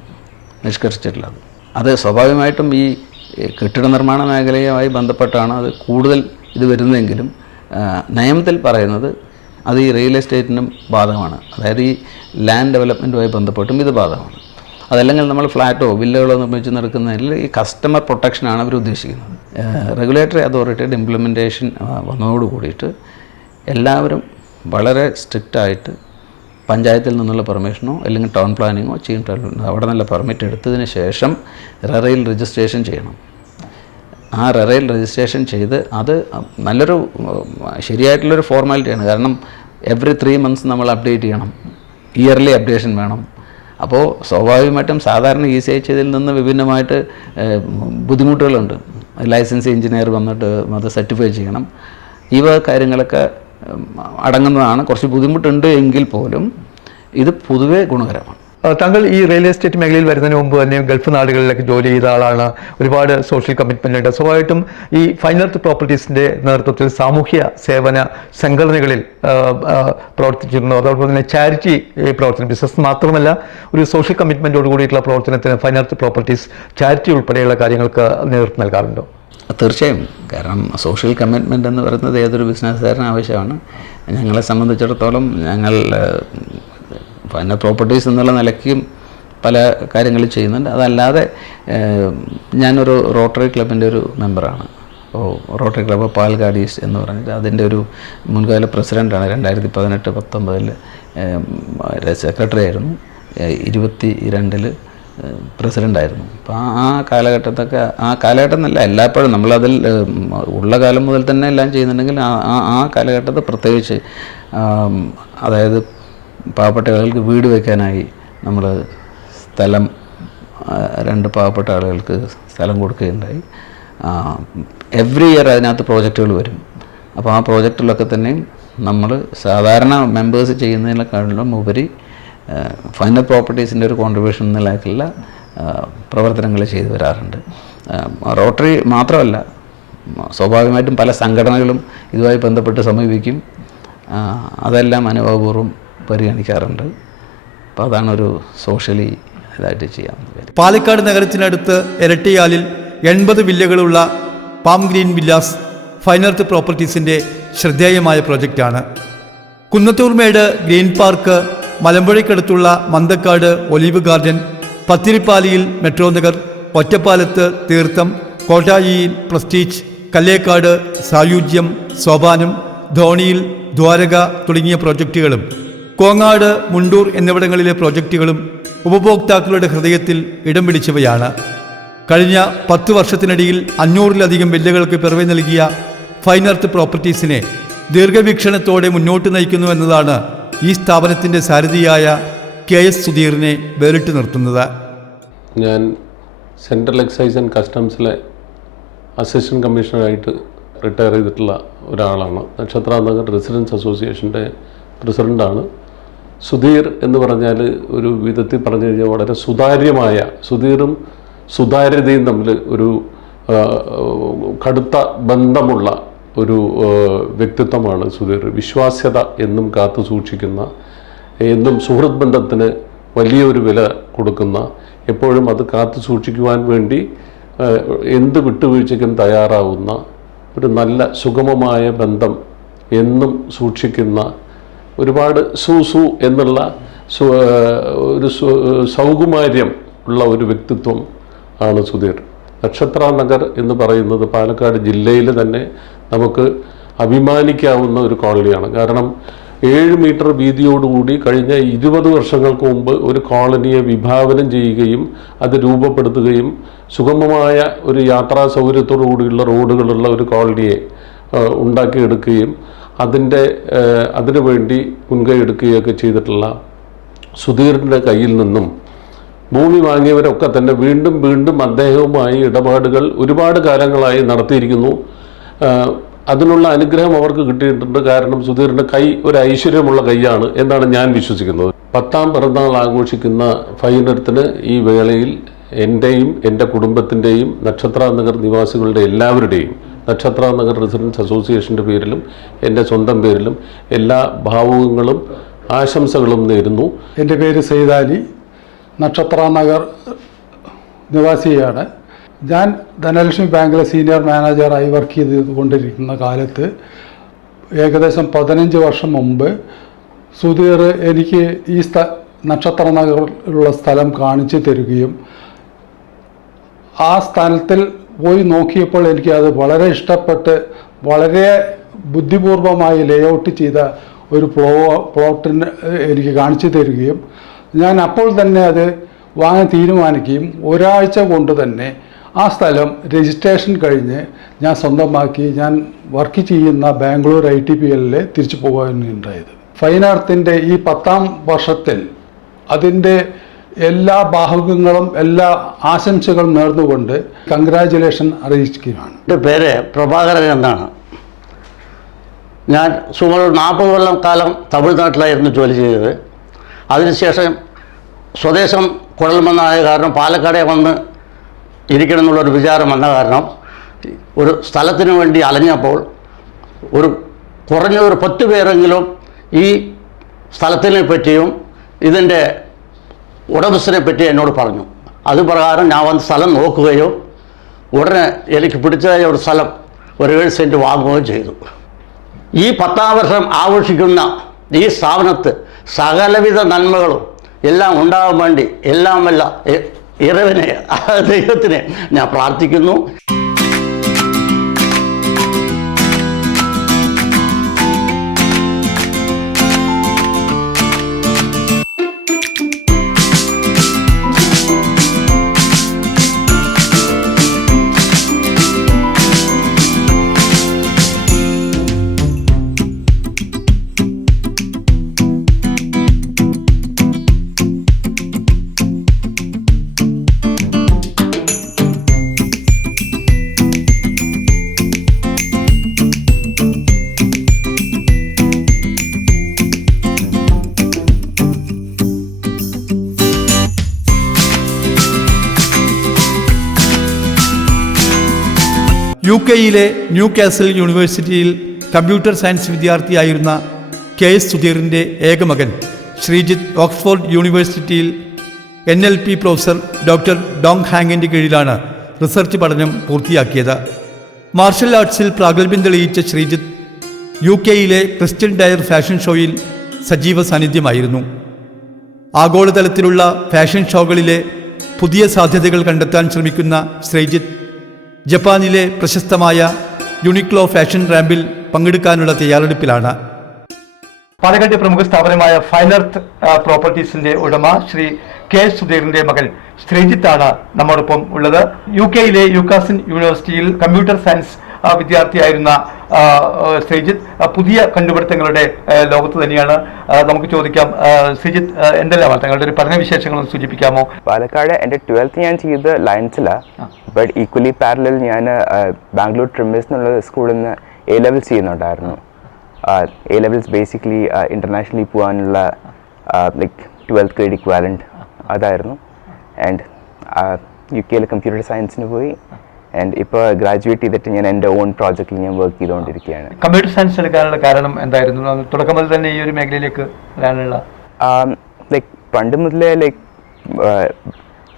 നിഷ്കർഷിച്ചിട്ടുള്ളത്. അത് സ്വാഭാവികമായിട്ടും ഈ കെട്ടിട നിർമ്മാണ മേഖലയുമായി ബന്ധപ്പെട്ടാണ് അത് കൂടുതൽ ഇത് വരുന്നതെങ്കിലും നിയമത്തിൽ പറയുന്നത് അത് ഈ റിയൽ എസ്റ്റേറ്റിനും ബാധകമാണ്. അതായത് ഈ ലാൻഡ് ഡെവലപ്മെൻറ്റുമായി ബന്ധപ്പെട്ടും ഇത് ബാധകമാണ്. അതല്ലെങ്കിൽ നമ്മൾ ഫ്ലാറ്റോ വില്ലകളോ നിർമ്മിച്ച് നടക്കുന്നതിൽ ഈ കസ്റ്റമർ പ്രൊട്ടക്ഷനാണ് അവർ ഉദ്ദേശിക്കുന്നത്. റെഗുലേറ്ററി അതോറിറ്റിയുടെ ഇംപ്ലിമെൻറ്റേഷൻ വന്നതോട് കൂടിയിട്ട് എല്ലാവരും വളരെ സ്ട്രിക്റ്റായിട്ട് പഞ്ചായത്തിൽ നിന്നുള്ള പെർമിഷനോ അല്ലെങ്കിൽ ടൗൺ പ്ലാനിങ്ങോ ചെയ്തിട്ടുള്ള അവിടെ നിന്നുള്ള പെർമിറ്റ് എടുത്തതിന് ശേഷം റെറയിൽ രജിസ്ട്രേഷൻ ചെയ്യണം. ആ റെറയിൽ രജിസ്ട്രേഷൻ ചെയ്ത് അത് നല്ലൊരു ശരിയായിട്ടുള്ളൊരു ഫോർമാലിറ്റിയാണ്. കാരണം എവറി 3 months നമ്മൾ അപ്ഡേറ്റ് ചെയ്യണം, ഇയർലി അപ്ഡേഷൻ വേണം. അപ്പോൾ സ്വാഭാവികമായിട്ടും സാധാരണ ഈസിയായി ചെയ്തതിൽ നിന്ന് വിഭിന്നമായിട്ട് ബുദ്ധിമുട്ടുകളുണ്ട്. ലൈസൻസ് എഞ്ചിനീയർ വന്നിട്ട് അത് സർട്ടിഫൈ ചെയ്യണം. ഈ വക കാര്യങ്ങളൊക്കെ അടങ്ങുന്നതാണ്. കുറച്ച് ബുദ്ധിമുട്ടുണ്ട് എങ്കിൽ പോലും ഇത് പൊതുവേ ഗുണകരമാണ്. താങ്കൾ ഈ റിയൽ എസ്റ്റേറ്റ് മേഖലയിൽ വരുന്നതിന് മുമ്പ് തന്നെ ഗൾഫ് നാടുകളിലൊക്കെ ജോലി ചെയ്ത ആളാണ്. ഒരുപാട് സോഷ്യൽ കമ്മിറ്റ്മെൻ്റ് ഉണ്ട്. സ്വാഭാവികമായിട്ടും ഈ ഫൈൻ എർത്ത് പ്രോപ്പർട്ടീസിൻ്റെ നേതൃത്വത്തിൽ സാമൂഹ്യ സേവന സംഘടനകളിൽ പ്രവർത്തിച്ചിരുന്നു. അതോടൊപ്പം തന്നെ ചാരിറ്റി പ്രവർത്തനം, ബിസിനസ് മാത്രമല്ല ഒരു സോഷ്യൽ കമ്മിറ്റ്മെൻറ്റോട് കൂടിയിട്ടുള്ള പ്രവർത്തനത്തിന് ഫൈൻ എർത്ത് പ്രോപ്പർട്ടീസ് ചാരിറ്റി ഉൾപ്പെടെയുള്ള കാര്യങ്ങൾക്ക് നേതൃത്വം നൽകാറുണ്ടോ? തീർച്ചയായും. കാരണം സോഷ്യൽ കമ്മിറ്റ്മെൻ്റ് എന്ന് പറയുന്നത് ഏതൊരു ബിസിനസ്സുകാരനും ആവശ്യമാണ്. ഞങ്ങളെ സംബന്ധിച്ചിടത്തോളം ഞങ്ങൾ ഫൈൻ പ്രോപ്പർട്ടീസ് എന്നുള്ള നിലയ്ക്കും പല കാര്യങ്ങൾ ചെയ്യുന്നുണ്ട്. അതല്ലാതെ ഞാനൊരു റോട്ടറി ക്ലബിൻ്റെ ഒരു മെമ്പറാണ്. റോട്ടറി ക്ലബ്ബ് പാലക്കാട് ഈസ്റ്റ് എന്ന് പറഞ്ഞിട്ട് അതിൻ്റെ ഒരു മുൻകാല പ്രസിഡൻ്റാണ്. 2018-19 സെക്രട്ടറി ആയിരുന്നു. 22 പ്രസിഡൻ്റായിരുന്നു. അപ്പോൾ ആ കാലഘട്ടത്തൊക്കെ ആ കാലഘട്ടം എന്നല്ല എല്ലായ്പ്പോഴും നമ്മളതിൽ ഉള്ള കാലം മുതൽ തന്നെ എല്ലാം ചെയ്യുന്നുണ്ടെങ്കിൽ ആ കാലഘട്ടത്തിൽ പ്രത്യേകിച്ച് അതായത് പാവപ്പെട്ട ആളുകൾക്ക് വീട് വയ്ക്കാനായി നമ്മൾ സ്ഥലം 2 പാവപ്പെട്ട ആളുകൾക്ക് സ്ഥലം കൊടുക്കുകയുണ്ടായി. എവ്രി ഇയർ അതിനകത്ത് പ്രോജക്റ്റുകൾ വരും. അപ്പോൾ ആ പ്രോജക്റ്റിലൊക്കെ തന്നെ നമ്മൾ സാധാരണ മെമ്പേഴ്സ് ചെയ്യുന്നതിനെക്കാളും ഉപരി ഫൈൻ എർത്ത് പ്രോപ്പർട്ടീസിൻ്റെ ഒരു കോൺട്രിബ്യൂഷൻ എന്നതിലേക്കുള്ള പ്രവർത്തനങ്ങൾ ചെയ്തു വരാറുണ്ട്. റോട്ടറി മാത്രമല്ല, സ്വാഭാവികമായിട്ടും പല സംഘടനകളും ഇതുമായി ബന്ധപ്പെട്ട് സമീപിക്കും. അതെല്ലാം അനുഭവപൂർവ്വം പരിഗണിക്കാറുണ്ട്. അപ്പോൾ അതാണ് ഒരു സോഷ്യലി ഇതായിട്ട് ചെയ്യാവുന്ന കാര്യം. പാലക്കാട് നഗരത്തിനടുത്ത് ഇരട്ടിയാലിൽ 80 വില്ലകളുള്ള palm green villas fine earth പ്രോപ്പർട്ടീസിൻ്റെ ശ്രദ്ധേയമായ പ്രോജക്റ്റാണ്. കുന്നത്തൂർമേട് ഗ്രീൻ പാർക്ക്, മലമ്പുഴയ്ക്കടുത്തുള്ള മന്തക്കാട് ഒലീവ് ഗാർഡൻ, പത്തിരിപ്പാലിയിൽ മെട്രോ നഗർ, ഒറ്റപ്പാലത്ത് തീർത്ഥം, കോട്ടായിയിൽ പ്രസ്റ്റീജ്, കല്ലേക്കാട് സായുജ്യം, സോപാനം, ധോണിയിൽ ദ്വാരക തുടങ്ങിയ പ്രോജക്റ്റുകളും കോങ്ങാട്, മുണ്ടൂർ എന്നിവിടങ്ങളിലെ പ്രോജക്റ്റുകളും ഉപഭോക്താക്കളുടെ ഹൃദയത്തിൽ ഇടം പിടിച്ചവയാണ്. കഴിഞ്ഞ 10 വർഷത്തിനിടയിൽ 500-ലധികം വില്ലകൾക്ക് പിറവി നൽകിയ ഫൈൻ എർത്ത് പ്രോപ്പർട്ടീസിനെ ദീർഘവീക്ഷണത്തോടെ മുന്നോട്ട് നയിക്കുന്നു എന്നതാണ് ഈ സ്ഥാപനത്തിൻ്റെ സാരഥിയായ KS സുധീറിനെ വേറിട്ട് നിർത്തുന്നത്. ഞാൻ സെൻട്രൽ എക്സൈസ് ആൻഡ് കസ്റ്റംസിലെ അസിസ്റ്റൻറ്റ് കമ്മീഷണറായിട്ട് റിട്ടയർ ചെയ്തിട്ടുള്ള ഒരാളാണ്. നക്ഷത്ര നഗർ റെസിഡൻസ് അസോസിയേഷൻ്റെ പ്രസിഡൻ്റാണ്. സുധീർ എന്ന് പറഞ്ഞാൽ ഒരു വിധത്തിൽ പറഞ്ഞു കഴിഞ്ഞാൽ വളരെ സുധീറും സുതാര്യതയും തമ്മിൽ ഒരു കടുത്ത ബന്ധമുള്ള ഒരു വ്യക്തിത്വമാണ് സുധീർ. വിശ്വാസ്യത എന്നും കാത്തു സൂക്ഷിക്കുന്ന, എന്നും സുഹൃത്ത് ബന്ധത്തിന് വലിയൊരു വില കൊടുക്കുന്ന, എപ്പോഴും അത് കാത്തു സൂക്ഷിക്കുവാൻ വേണ്ടി എന്ത് വിട്ടുവീഴ്ചയ്ക്കും തയ്യാറാവുന്ന, ഒരു നല്ല സുഗമമായ ബന്ധം എന്നും സൂക്ഷിക്കുന്ന, ഒരുപാട് സു എന്നുള്ള ഒരു സൗകുമാര്യം ഉള്ള ഒരു വ്യക്തിത്വം ആണ് സുധീർ. നക്ഷത്ര നഗർ എന്ന് പറയുന്നത് പാലക്കാട് ജില്ലയിൽ തന്നെ നമുക്ക് അഭിമാനിക്കാവുന്ന ഒരു കോളനിയാണ്. കാരണം 7 മീറ്റർ വീതിയോടുകൂടി കഴിഞ്ഞ 20 വർഷങ്ങൾക്ക് മുമ്പ് ഒരു കോളനിയെ വിഭാവനം ചെയ്യുകയും അത് രൂപപ്പെടുത്തുകയും സുഗമമായ ഒരു യാത്രാ സൗകര്യത്തോടു കൂടിയുള്ള റോഡുകളുള്ള ഒരു കോളനിയെ ഉണ്ടാക്കിയെടുക്കുകയും അതിനു വേണ്ടി മുൻകൈ എടുക്കുകയൊക്കെ ചെയ്തിട്ടുള്ള സുധീറിൻ്റെ കയ്യിൽ നിന്നും ഭൂമി വാങ്ങിയവരൊക്കെ തന്നെ വീണ്ടും വീണ്ടും അദ്ദേഹവുമായി ഇടപാടുകൾ ഒരുപാട് കാലങ്ങളായി നടത്തിയിരിക്കുന്നു. അതിനുള്ള അനുഗ്രഹം അവർക്ക് കിട്ടിയിട്ടുണ്ട്. കാരണം സുധീറിൻ്റെ കൈ ഒരു ഐശ്വര്യമുള്ള കൈയാണ് എന്നാണ് ഞാൻ വിശ്വസിക്കുന്നത്. 10ാം പിറന്നാൾ ആഘോഷിക്കുന്ന ഫൈൻ എർത്തിന് ഈ വേളയിൽ എൻ്റെയും എൻ്റെ കുടുംബത്തിൻ്റെയും നക്ഷത്ര നഗർ നിവാസികളുടെ എല്ലാവരുടെയും നക്ഷത്ര നഗർ റെസിഡൻസ് അസോസിയേഷൻ്റെ പേരിലും എൻ്റെ സ്വന്തം പേരിലും എല്ലാ ഭാവുകങ്ങളും ആശംസകളും നേരുന്നു. എൻ്റെ പേര് സൈദാലി, നക്ഷത്ര നഗർ നിവാസിയാണ്. ഞാൻ ധനലക്ഷ്മി ബാങ്കിലെ സീനിയർ മാനേജറായി വർക്ക് ചെയ്തുകൊണ്ടിരിക്കുന്ന കാലത്ത് ഏകദേശം 15 വർഷം മുമ്പ് സുധീർ എനിക്ക് ഈ നക്ഷത്ര നഗറിലുള്ള സ്ഥലം കാണിച്ചു തരികയും ആ സ്ഥലത്തിൽ പോയി നോക്കിയപ്പോൾ എനിക്ക് അത് വളരെ ഇഷ്ടപ്പെട്ട് വളരെ ബുദ്ധിപൂർവമായി ലേഔട്ട് ചെയ്ത ഒരു പ്ലോട്ടിന് എനിക്ക് കാണിച്ചു തരികയും ഞാൻ അപ്പോൾ തന്നെ അത് വാങ്ങാൻ തീരുമാനിക്കുകയും ഒരാഴ്ച കൊണ്ട് തന്നെ ആ സ്ഥലം രജിസ്ട്രേഷൻ കഴിഞ്ഞ് ഞാൻ സ്വന്തമാക്കി ഞാൻ വർക്ക് ചെയ്യുന്ന ബാംഗ്ലൂർ ITPL തിരിച്ചു പോകാനുണ്ടായത്. ഫൈൻ ആർത്തിൻ്റെ ഈ 10ാം വർഷത്തിൽ അതിൻ്റെ എല്ലാ ഭാവുകങ്ങളും എല്ലാ ആശംസകളും നേർന്നുകൊണ്ട് കൺഗ്രാജുലേഷൻ അറിയിക്കുകയാണ്. എൻ്റെ പേര് പ്രഭാകരൻ എന്നാണ്. ഞാൻ സുമാർ 40 കൊല്ലം കാലം തമിഴ്നാട്ടിലായിരുന്നു ജോലി ചെയ്തത്. അതിനുശേഷം സ്വദേശം കുഴൽമന്നായ കാരണം പാലക്കാടെ വന്ന് ഇരിക്കണം എന്നുള്ളൊരു വിചാരം വന്ന കാരണം ഒരു സ്ഥലത്തിന് വേണ്ടി അലഞ്ഞപ്പോൾ കുറഞ്ഞ ഒരു 10 പേരെങ്കിലും ഈ സ്ഥലത്തിനെ പറ്റിയും ഇതിൻ്റെ ഉടമസ്ഥനെ പറ്റി എന്നോട് പറഞ്ഞു. അത് പ്രകാരം ഞാൻ വന്ന് സ്ഥലം നോക്കുകയും ഉടനെ എനിക്ക് പിടിച്ചതായ ഒരു സ്ഥലം ഒരു 7 സെൻറ്റ് വാങ്ങുകയും ചെയ്തു. ഈ 10ാം വർഷം ആഘോഷിക്കുന്ന ഈ സ്ഥാപനത്ത് സകലവിധ നന്മകളും എല്ലാം ഉണ്ടാകാൻ വേണ്ടി എല്ലാമല്ല ഇറവനെ ദൈവത്തിനെ ഞാൻ പ്രാർത്ഥിക്കുന്നു. UK-യിലെ ന്യൂ കാസിൽ യൂണിവേഴ്സിറ്റിയിൽ കമ്പ്യൂട്ടർ സയൻസ് വിദ്യാർത്ഥിയായിരുന്ന KS സുധീറിൻ്റെ ഏകമകൻ ശ്രീജിത്ത് ഓക്സ്ഫോർഡ് യൂണിവേഴ്സിറ്റിയിൽ NLP പ്രൊഫസർ ഡോക്ടർ ഡോങ് ഹാങ്ങിൻ്റെ കീഴിലാണ് റിസർച്ച് പഠനം പൂർത്തിയാക്കിയത്. മാർഷൽ ആർട്സിൽ പ്രാഗൽഭ്യം തെളിയിച്ച ശ്രീജിത്ത് UK-യിലെ ക്രിസ്ത്യൻ ഡയർ ഫാഷൻ ഷോയിൽ സജീവ സാന്നിധ്യമായിരുന്നു. ആഗോളതലത്തിലുള്ള ഫാഷൻ ഷോകളിലെ പുതിയ സാധ്യതകൾ കണ്ടെത്താൻ ശ്രമിക്കുന്ന ശ്രീജിത്ത് ജപ്പാനിലെ പ്രശസ്തമായ യുണിക്ലോ ഫാഷൻ റാമ്പിൽ പങ്കെടുക്കാനുള്ള തയ്യാറെടുപ്പിലാണ്. പാലക്കാട്ടെ പ്രമുഖ സ്ഥാപനമായ ഫൈൻ എർത്ത് പ്രോപ്പർട്ടീസിന്റെ ഉടമ ശ്രീ കെ സുധീറിന്റെ മകൻ ശ്രീജിത്താണ് നമ്മോടൊപ്പം ഉള്ളത്. UK-യിലെ ന്യൂകാസിൽ യൂണിവേഴ്സിറ്റിയിൽ കമ്പ്യൂട്ടർ സയൻസ് വിദ്യാർത്ഥിയായിരുന്ന ശ്രീജിത്ത് പുതിയ കണ്ടുപിടുത്തങ്ങളുടെ ലോകത്ത് തന്നെയാണ്. നമുക്ക് ചോദിക്കാം, ശ്രീജിത്ത് എന്തെല്ലാമാണ് തങ്ങളുടെ ഒരു പഠനവിശേഷങ്ങളൊന്ന് സൂചിപ്പിക്കാമോ? പാലക്കാട് എൻ്റെ 12th ഞാൻ ചെയ്തത് ലയൻസിലാണ്. ബട്ട് ഈക്വലി പാരലൽ ഞാൻ ബാംഗ്ലൂർ ട്രിമിസ് എന്നുള്ള സ്കൂളിൽ നിന്ന് A-levels ചെയ്യുന്നുണ്ടായിരുന്നു. A-levels ബേസിക്കലി ഇൻ്റർനാഷണലി പോകാനുള്ള ലൈക്ക് 12th grade ഇക്വാലൻറ്റ് അതായിരുന്നു. ആൻഡ് UK-യിൽ കമ്പ്യൂട്ടർ സയൻസിന് പോയി. ആൻഡ് ഇപ്പോൾ ഗ്രാജുവേറ്റ് ചെയ്തിട്ട് ഞാൻ എൻ്റെ ഓൺ പ്രോജക്റ്റിൽ ഞാൻ വർക്ക് ചെയ്തുകൊണ്ടിരിക്കുകയാണ്. കമ്പ്യൂട്ടർ സയൻസ് എടുക്കാനുള്ള കാരണം എന്തായിരുന്നു? തുടക്കം മുതൽ തന്നെ ഈ ഒരു മേഖലയിലേക്ക് വരാനുള്ള ലൈക്ക് പണ്ട് മുതലേ ലൈക്ക്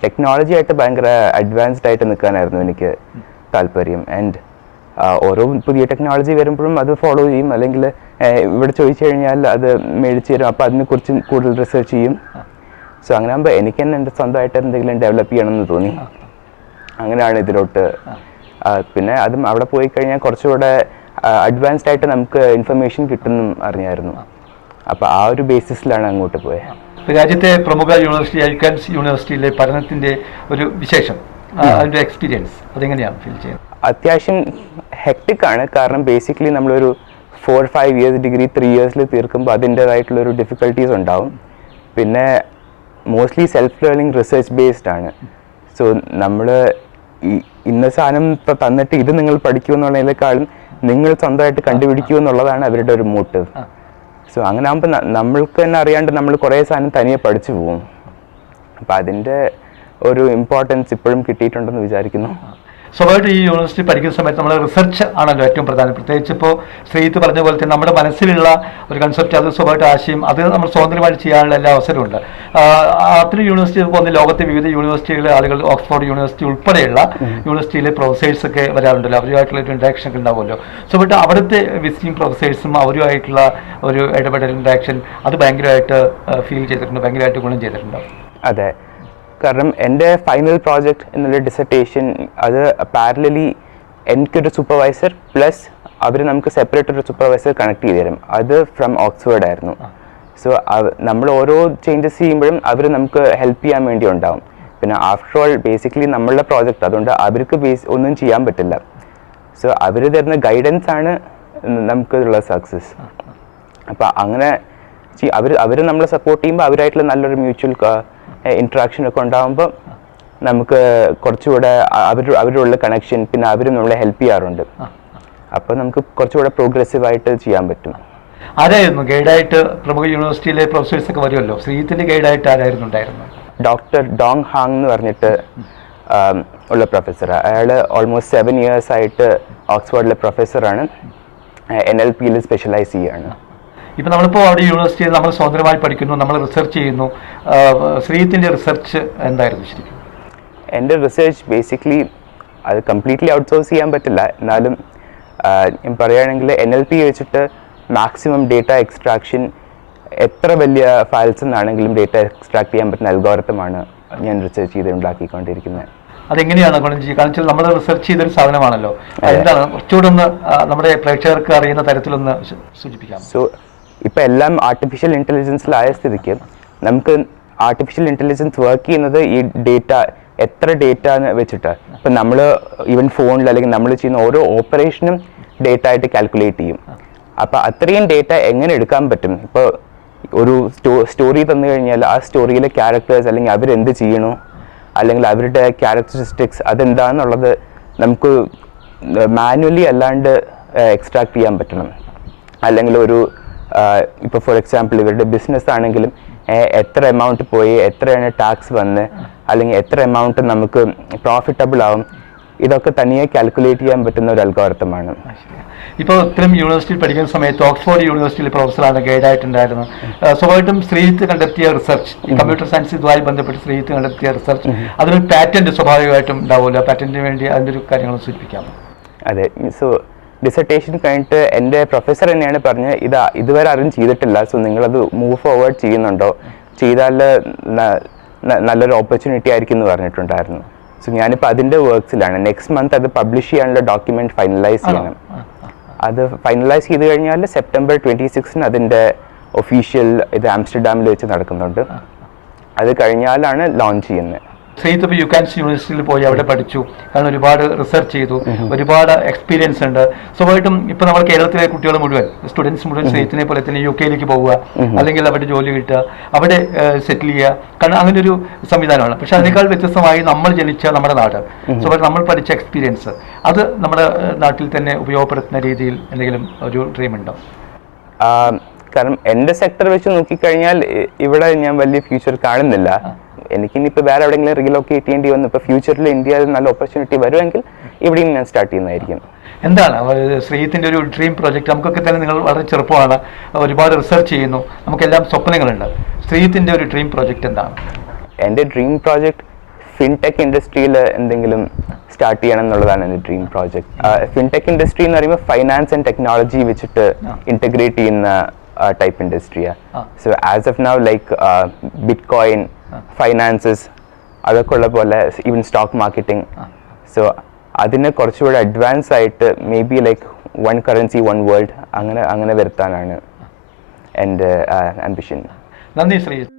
ടെക്നോളജി ആയിട്ട് ഭയങ്കര അഡ്വാൻസ്ഡ് ആയിട്ട് നിൽക്കാനായിരുന്നു എനിക്ക് താല്പര്യം. ആൻഡ് ഓരോ പുതിയ ടെക്നോളജി വരുമ്പോഴും അത് ഫോളോ ചെയ്യും, അല്ലെങ്കിൽ ഇവിടെ ചോദിച്ചു കഴിഞ്ഞാൽ അത് മേടിച്ച് തരും. അപ്പോൾ അതിനെക്കുറിച്ച് കൂടുതൽ റിസർച്ച് ചെയ്യും. സോ അങ്ങനെ ആകുമ്പോൾ എനിക്ക് തന്നെ എൻ്റെ സ്വന്തമായിട്ട് എന്തെങ്കിലും ഡെവലപ്പ് ചെയ്യണമെന്ന് തോന്നി. അങ്ങനെയാണ് ഇതിലോട്ട്. പിന്നെ അതും അവിടെ പോയി കഴിഞ്ഞാൽ കുറച്ചുകൂടെ അഡ്വാൻസ്ഡ് ആയിട്ട് നമുക്ക് ഇൻഫർമേഷൻ കിട്ടുമെന്നും അറിഞ്ഞായിരുന്നു. അപ്പോൾ ആ ഒരു ബേസിസിലാണ് അങ്ങോട്ട് പോയത്. രാജ്യത്തെ പ്രമുഖ യൂണിവേഴ്സിറ്റി ഐക്കാൻസ് യൂണിവേഴ്സിറ്റിയിലെ പഠനത്തിൻ്റെ ഒരു വിശേഷം, അതിൻ്റെ എക്സ്പീരിയൻസ് അതെങ്ങനെയാണ് ഫീൽ ചെയ്യുന്നത്? അത്യാവശ്യം ഹെക്ടിക്കാണ്. കാരണം ബേസിക്കലി നമ്മളൊരു 4-5 years ഡിഗ്രി 3 yearsൽ തീർക്കുമ്പോൾ അതിൻ്റേതായിട്ടുള്ളൊരു ഡിഫിക്കൽട്ടീസ് ഉണ്ടാവും. പിന്നെ mostly self learning research based ആണ്. സോ നമ്മൾ ഇന്ന സാധനം ഇപ്പോൾ തന്നിട്ട് ഇത് നിങ്ങൾ പഠിക്കൂ എന്നുള്ളതിനേക്കാളും നിങ്ങൾ സ്വന്തമായിട്ട് കണ്ടുപിടിക്കൂ എന്നുള്ളതാണ് അവരുടെ ഒരു മോട്ടീവ്. സോ അങ്ങനെ ആകുമ്പോൾ നമ്മൾക്ക് തന്നെ അറിയാണ്ട് നമ്മൾ കുറേ സാധനം തനിയെ പഠിച്ചു പോകും. അപ്പം അതിൻ്റെ ഒരു ഇമ്പോർട്ടൻസ് ഇപ്പോഴും കിട്ടിയിട്ടുണ്ടെന്ന് വിചാരിക്കുന്നു. സ്വാഭാവികമായിട്ട് ഈ യൂണിവേഴ്സിറ്റി പഠിക്കുന്ന സമയത്ത് നമ്മൾ റിസർച്ച് ആണല്ലോ ഏറ്റവും പ്രധാനം. പ്രത്യേകിച്ച് ഇപ്പോൾ ശ്രീജിത്ത് പറഞ്ഞ പോലെ തന്നെ നമ്മുടെ മനസ്സിലുള്ള ഒരു കൺസെപ്റ്റ്, അത് സ്വാഭാവികമായിട്ട് ആശയം, അത് നമ്മൾ സ്വതന്ത്രമായിട്ട് ചെയ്യാനുള്ള എല്ലാ അവസരമുണ്ട്. അത്തരം യൂണിവേഴ്സിറ്റി പോകുന്ന ലോകത്തെ വിവിധ യൂണിവേഴ്സിറ്റികളിലെ ആളുകൾ, ഓക്സ്ഫോർഡ് യൂണിവേഴ്സിറ്റി ഉൾപ്പെടെയുള്ള യൂണിവേഴ്സിറ്റിയിലെ പ്രൊഫസേഴ്സൊക്കെ വരാറുണ്ടല്ലോ, അവരുമായിട്ടുള്ള ഒരു ഇൻട്രാക്ഷൻ ഒക്കെ ഉണ്ടാവുമല്ലോ. സ്വാഭാവികമായിട്ട് അവിടുത്തെ വിസിറ്റിംഗ് പ്രൊഫസേഴ്സും അവരുമായിട്ടുള്ള ഒരു ഇടപെടൽ, ഇൻട്രാക്ഷൻ, അത് ഭയങ്കരമായിട്ട് ഫീൽ ചെയ്തിട്ടുണ്ട്, ഭയങ്കരമായിട്ട് ഗുണം ചെയ്തിട്ടുണ്ട്. അതെ, കാരണം എൻ്റെ ഫൈനൽ പ്രോജക്റ്റ് എന്നുള്ള ഡിസർട്ടേഷൻ അത് പാരലലി എനിക്കൊരു സൂപ്പർവൈസർ പ്ലസ് അവർ നമുക്ക് സെപ്പറേറ്റ് ഒരു സൂപ്പർവൈസർ കണക്ട് ചെയ്ത് തരും. അത് ഫ്രം ഓക്സ്ഫോർഡ് ആയിരുന്നു. സോ നമ്മൾ ഓരോ ചേഞ്ചസ് ചെയ്യുമ്പോഴും അവർ നമുക്ക് ഹെൽപ്പ് ചെയ്യാൻ വേണ്ടി ഉണ്ടാവും. പിന്നെ ആഫ്റ്റർ ഓൾ ബേസിക്കലി നമ്മളുടെ പ്രോജക്റ്റ്, അതുകൊണ്ട് അവർക്ക് ഒന്നും ചെയ്യാൻ പറ്റില്ല. സോ അവർ തരുന്ന ഗൈഡൻസ് ആണ് നമുക്കുള്ള സക്സസ്. അപ്പോൾ അങ്ങനെ അവർ നമ്മളെ സപ്പോർട്ട് ചെയ്യുമ്പോൾ അവരായിട്ടുള്ള നല്ലൊരു മ്യൂച്വൽ ഇൻട്രാക്ഷനൊക്കെ ഉണ്ടാകുമ്പോൾ നമുക്ക് കുറച്ചുകൂടെ അവരുള്ള കണക്ഷൻ, പിന്നെ അവരും നമ്മളെ ഹെൽപ്പ് ചെയ്യാറുണ്ട്. അപ്പോൾ നമുക്ക് കുറച്ചുകൂടെ പ്രോഗ്രസീവായിട്ട് ചെയ്യാൻ പറ്റും. ആരായിരുന്നു ഗൈഡായിട്ട്? പ്രമുഖ യൂണിവേഴ്സിറ്റിയിലെ പ്രൊഫസേഴ്സൊക്കെ വരുമല്ലോ, ശ്രീജിത്തിന്റെ ഗൈഡായിട്ട് ആരായിരുന്നു ഉണ്ടായിരുന്നു? ഡോക്ടർ ഡോങ് ഹാങ് എന്ന് പറഞ്ഞിട്ട് ഉള്ള പ്രൊഫസർ. അയാൾ ഓൾമോസ്റ്റ് 7 years ആയിട്ട് ഓക്സ്ഫോർഡിലെ പ്രൊഫസറാണ്. NLPയിൽ സ്പെഷ്യലൈസ് ചെയ്യുകയാണ്. ഇപ്പം നമ്മളിപ്പോൾ അവിടെ യൂണിവേഴ്സിറ്റിയിൽ നമ്മൾ സ്വതന്ത്രമായി പഠിക്കുന്നു, നമ്മൾ റിസർച്ച് ചെയ്യുന്നു. ശ്രീജിത്തിൻ്റെ റിസർച്ച് എന്തായിരുന്നു ശരിക്കും? എൻ്റെ റിസർച്ച് ബേസിക്കലി അത് കംപ്ലീറ്റ്ലി ഔട്ട്സോഴ്സ് ചെയ്യാൻ പറ്റില്ല. എന്നാലും ഞാൻ പറയുകയാണെങ്കിൽ NLP വെച്ചിട്ട് മാക്സിമം ഡേറ്റ എക്സ്ട്രാക്ഷൻ, എത്ര വലിയ ഫയൽസ് നിന്നാണെങ്കിലും ഡേറ്റ എക്സ്ട്രാക്ട് ചെയ്യാൻ പറ്റുന്ന അൽഗോരിതമാണ് ഞാൻ റിസർച്ച് ചെയ്ത് ഉണ്ടാക്കിക്കൊണ്ടിരിക്കുന്നത്. അതെങ്ങനെയാണ് ഗുണം ചെയ്യുക? കാരണം വെച്ചാൽ നമ്മൾ റിസർച്ച് ചെയ്തൊരു സാധനമാണല്ലോ, എന്താണ് കുറച്ചുകൂടെ ഒന്ന് നമ്മുടെ പ്രേക്ഷകർക്ക് അറിയുന്ന തരത്തിലൊന്ന് സൂചിപ്പിക്കാം. സോ ഇപ്പോൾ എല്ലാം ആർട്ടിഫിഷ്യൽ ഇൻ്റലിജൻസിലായ സ്ഥിതിക്ക് നമുക്ക് ആർട്ടിഫിഷ്യൽ ഇൻ്റലിജൻസ് വർക്ക് ചെയ്യുന്നത് ഈ ഡേറ്റ, എത്ര ഡേറ്റ എന്ന് വെച്ചിട്ട്. ഇപ്പം നമ്മൾ ഈവൻ ഫോണിൽ അല്ലെങ്കിൽ നമ്മൾ ചെയ്യുന്ന ഓരോ ഓപ്പറേഷനും ഡേറ്റ ആയിട്ട് കാൽക്കുലേറ്റ് ചെയ്യും. അപ്പോൾ അത്രയും ഡേറ്റ എങ്ങനെ എടുക്കാൻ പറ്റും? ഇപ്പോൾ ഒരു സ്റ്റോറി തന്നു കഴിഞ്ഞാൽ ആ സ്റ്റോറിയിലെ ക്യാരക്ടേഴ്സ് അല്ലെങ്കിൽ അവരെന്ത് ചെയ്യണോ, അല്ലെങ്കിൽ അവരുടെ ക്യാരക്ടറിസ്റ്റിക്സ് അതെന്താണെന്നുള്ളത് നമുക്ക് മാനുവലി അല്ലാണ്ട് എക്സ്ട്രാക്ട് ചെയ്യാൻ പറ്റണം. അല്ലെങ്കിൽ ഒരു ഇപ്പോൾ ഫോർ എക്സാമ്പിൾ ഇവരുടെ ബിസിനസ് ആണെങ്കിലും എത്ര എമൗണ്ട് പോയി, എത്രയാണ് ടാക്സ് വന്ന്, അല്ലെങ്കിൽ എത്ര എമൗണ്ട് നമുക്ക് പ്രോഫിറ്റബിൾ ആവും, ഇതൊക്കെ തനിയെ കാൽക്കുലേറ്റ് ചെയ്യാൻ പറ്റുന്ന ഒരു അൽഗോരിതമാണ്. ഇപ്പോൾ ഇത്തരം യൂണിവേഴ്സിറ്റിയിൽ പഠിക്കുന്ന സമയത്ത് ഓക്സ്ഫോർഡ് യൂണിവേഴ്സിറ്റിയിൽ പ്രൊഫസറാണ്, ഗൈഡായിട്ടുണ്ടായിരുന്നു. സ്വാഭാവികമായിട്ടും ശ്രീജിത്ത് കണ്ടെത്തിയ റിസർച്ച്, ഈ കമ്പ്യൂട്ടർ സയൻസ് ഇതുമായി ബന്ധപ്പെട്ട് ശ്രീജിത്ത് കണ്ടെത്തിയ റിസർച്ച്, അതിനൊരു പാറ്റന്റ് സ്വാഭാവികമായിട്ടും ഉണ്ടാവുമല്ലോ. പാറ്റന്റിന് വേണ്ടി അതിൻ്റെ ഒരു കാര്യങ്ങൾ സൂചിപ്പിക്കാമോ? അതെ, സോ ഡിസർട്ടേഷൻ കഴിഞ്ഞിട്ട് എൻ്റെ പ്രൊഫസർ തന്നെയാണ് പറഞ്ഞത്, ഇതുവരെ ആരും ചെയ്തിട്ടില്ല, സോ നിങ്ങളത് മൂവ് ഫോർവേഡ് ചെയ്യുന്നുണ്ടോ, ചെയ്താൽ നല്ലൊരു ഓപ്പർച്യൂണിറ്റി ആയിരിക്കും എന്ന് പറഞ്ഞിട്ടുണ്ടായിരുന്നു. സോ ഞാനിപ്പോൾ അതിൻ്റെ വർക്ക്സിലാണ്. നെക്സ്റ്റ് മന്ത് അത് പബ്ലിഷ് ചെയ്യാനുള്ള ഡോക്യുമെൻറ്റ് ഫൈനലൈസ് ചെയ്യണം. അത് ഫൈനലൈസ് ചെയ്ത് കഴിഞ്ഞാൽ സെപ്റ്റംബർ 26 അതിൻ്റെ ഒഫീഷ്യൽ ഇത് ആംസ്റ്റർഡാമിൽ വെച്ച് നടക്കുന്നുണ്ട്. അത് കഴിഞ്ഞാലാണ് ലോഞ്ച് ചെയ്യുന്നത്. ശ്രീജിത്ത് ഇപ്പോൾ യുകാൻസ് യൂണിവേഴ്സിറ്റിയിൽ പോയി അവിടെ പഠിച്ചു, കാരണം ഒരുപാട് റിസർച്ച് ചെയ്തു, ഒരുപാട് എക്സ്പീരിയൻസ് ഉണ്ട്. സ്വാഭാവികമായിട്ടും ഇപ്പോൾ നമ്മൾ കേരളത്തിലെ കുട്ടികൾ മുഴുവൻ, സ്റ്റുഡൻസ് മുഴുവൻ ശ്രീജിത്തിനെ പോലെ തന്നെ UK പോവുക, അല്ലെങ്കിൽ അവിടെ ജോലി കിട്ടുക, അവിടെ സെറ്റിൽ ചെയ്യുക, കാരണം അങ്ങനെ ഒരു സംവിധാനമാണ്. പക്ഷെ അതിനേക്കാൾ വ്യത്യസ്തമായി നമ്മൾ ജനിച്ച നമ്മുടെ നാട്, സ്വാഭാവികം നമ്മൾ പഠിച്ച എക്സ്പീരിയൻസ്, അത് നമ്മുടെ നാട്ടിൽ തന്നെ ഉപയോഗപ്പെടുത്തുന്ന രീതിയിൽ എന്തെങ്കിലും ഒരു ഡ്രീം ഉണ്ടോ? കാരണം എൻ്റെ സെക്ടർ വെച്ച് നോക്കിക്കഴിഞ്ഞാൽ ഇവിടെ ഞാൻ വലിയ ഫ്യൂച്ചർ കാണുന്നില്ല. എനിക്കിനിപ്പോൾ വേറെ എവിടെയെങ്കിലും റീലൊക്കേറ്റ് ചെയ്യേണ്ടി വന്നു, ഇപ്പോൾ ഫ്യൂച്ചറിൽ ഇന്ത്യയിൽ നല്ല ഓപ്പർച്യൂണിറ്റി വരുമെങ്കിൽ ഇവിടെയും ഞാൻ സ്റ്റാർട്ട് ചെയ്യുന്നതായിരിക്കും. എന്താണ് ശ്രീജിത്തിൻ്റെ ഒരു ഡ്രീം പ്രോജക്റ്റ്? നമുക്കൊക്കെ തന്നെ നിങ്ങൾ വളരെ ചെറുപ്പമാണ്, ഒരുപാട് റിസർച്ച് ചെയ്യുന്നു, നമുക്കെല്ലാം സ്വപ്നങ്ങളുണ്ട്. ശ്രീജിത്തിൻ്റെ ഒരു ഡ്രീം പ്രോജക്റ്റ് എന്താണ്? എൻ്റെ ഡ്രീം പ്രോജക്റ്റ് ഫിൻടെക് ഇൻഡസ്ട്രിയിൽ എന്തെങ്കിലും സ്റ്റാർട്ട് ചെയ്യണം എന്നുള്ളതാണ് എൻ്റെ ഡ്രീം പ്രോജക്റ്റ്. ഫിൻടെക് ഇൻഡസ്ട്രി എന്ന് പറയുമ്പോൾ ഫൈനാൻസ് ആൻഡ് ടെക്നോളജി വെച്ചിട്ട് ഇൻറ്റഗ്രേറ്റ് ചെയ്യുന്ന ടൈപ്പ് ഇൻഡസ്ട്രിയാണ്. So as of now like bitcoin, finances, അതൊക്കെ ഉള്ള പോലെ ഈവൻ സ്റ്റോക്ക് മാർക്കറ്റിംഗ്. സോ അതിന് കുറച്ചുകൂടെ അഡ്വാൻസ് ആയിട്ട് may be like one currency one world അങ്ങനെ വരുത്താനാണ് എൻ്റെ ആംബിഷൻ. നന്ദി ശ്രീജിത്ത്.